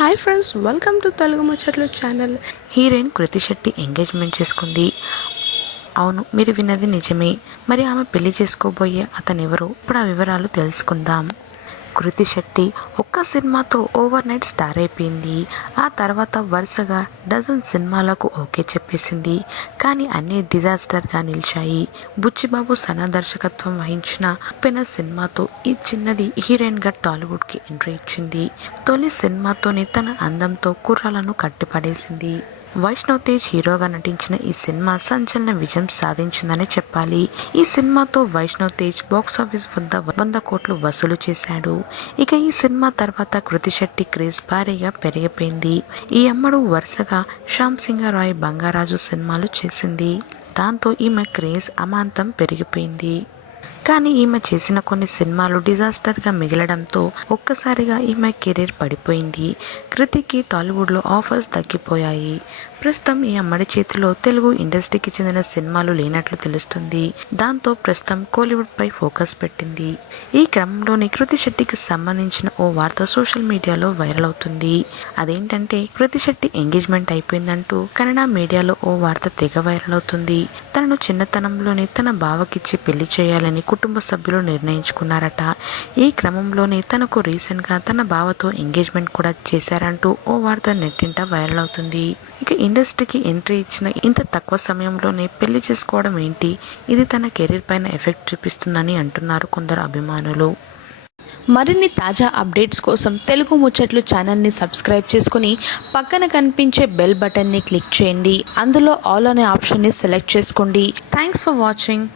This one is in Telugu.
Hi friends welcome to Telugu ముచ్చట్లు channel heroine Krithi Shetty engagement చేసుకుంది. అవును మీరు విన్నది నిజమే. మరి ఆమె పెళ్ళి చేసుకోబోయే అతను ఎవరు ఇప్పుడు ఆ వివరాలు తెలుసుకుందాం. కృతి శెట్టి ఒక్క సినిమాతో ఓవర్ నైట్ స్టార్ అయిపోయింది. ఆ తర్వాత వరుసగా డజన్ సినిమాలకు ఓకే చెప్పేసింది. కానీ అన్నీ డిజాస్టర్గా నిలిచాయి. బుచ్చిబాబు సనా దర్శకత్వం వహించిన పెన సినిమాతో ఈ చిన్నది హీరోయిన్గా టాలీవుడ్కి ఎంట్రీ ఇచ్చింది. తొలి సినిమాతోనే తన అందంతో కుర్రాలను కట్టిపడేసింది. వైష్ణవ్ తేజ్ హీరోగా నటించిన ఈ సినిమా సంచలన విజయం సాధించిందని చెప్పాలి. ఈ సినిమాతో వైష్ణవ్ తేజ్ బాక్స్ ఆఫీస్ వద్ద వంద కోట్లు వసూలు చేశాడు. ఇక ఈ సినిమా తర్వాత కృతి శెట్టి క్రేజ్ భారీగా పెరిగిపోయింది. ఈ అమ్మడు వరుసగా శ్యామ్ సింగరాయ్ బంగారాజు సినిమాలు చేసింది. దాంతో ఈమె క్రేజ్ అమాంతం పెరిగిపోయింది. కానీ ఈమె చేసిన కొన్ని సినిమాలు డిజాస్టర్గా మిగలడంతో ఒక్కసారిగా ఈమె కెరీర్ పడిపోయింది. కృతికి టాలీవుడ్లో ఆఫర్స్ తగ్గిపోయాయి. ప్రస్తుతం ఈ అమ్మడి చేతిలో తెలుగు ఇండస్ట్రీకి చెందిన సినిమాలు లేనట్లు తెలుస్తుంది. దాంతో ప్రస్తుతం కోలీవుడ్ పై ఫోకస్ పెట్టింది. ఈ క్రమంలోని కృతి శెట్టికి సంబంధించిన ఓ వార్త సోషల్ మీడియాలో వైరల్ అవుతుంది. అదేంటంటే కృతి శెట్టి ఎంగేజ్మెంట్ అయిపోయిందంటూ కన్నడ మీడియాలో ఓ వార్త తెగ వైరల్ అవుతుంది. తనను చిన్నతనంలోనే తన బావకిచ్చి పెళ్ళి చేయాలని కుటుంబ సభ్యులు నిర్ణయించుకున్నారట. ఈ క్రమంలోనే తనకు రీసెంట్గా తన బావతో ఎంగేజ్మెంట్ కూడా చేశారంటూ ఓ వార్త నెట్టింట వైరల్ అవుతుంది. ఇక ఇండస్ట్రీకి ఎంట్రీ ఇచ్చిన ఇంత తక్కువ సమయంలోనే పెళ్ళి చేసుకోవడం ఏంటి? ఇది తన కెరీర్ పైన ఎఫెక్ట్ చూపిస్తుందని అంటున్నారు కొందరు అభిమానులు. మరిన్ని తాజా అప్డేట్స్ కోసం తెలుగు ముచ్చట్లు ఛానల్ని సబ్స్క్రైబ్ చేసుకుని పక్కన కనిపించే బెల్ బటన్ని క్లిక్ చేయండి. అందులో ఆల్ అనే ఆప్షన్ని సెలెక్ట్ చేసుకోండి. Thanks for watching.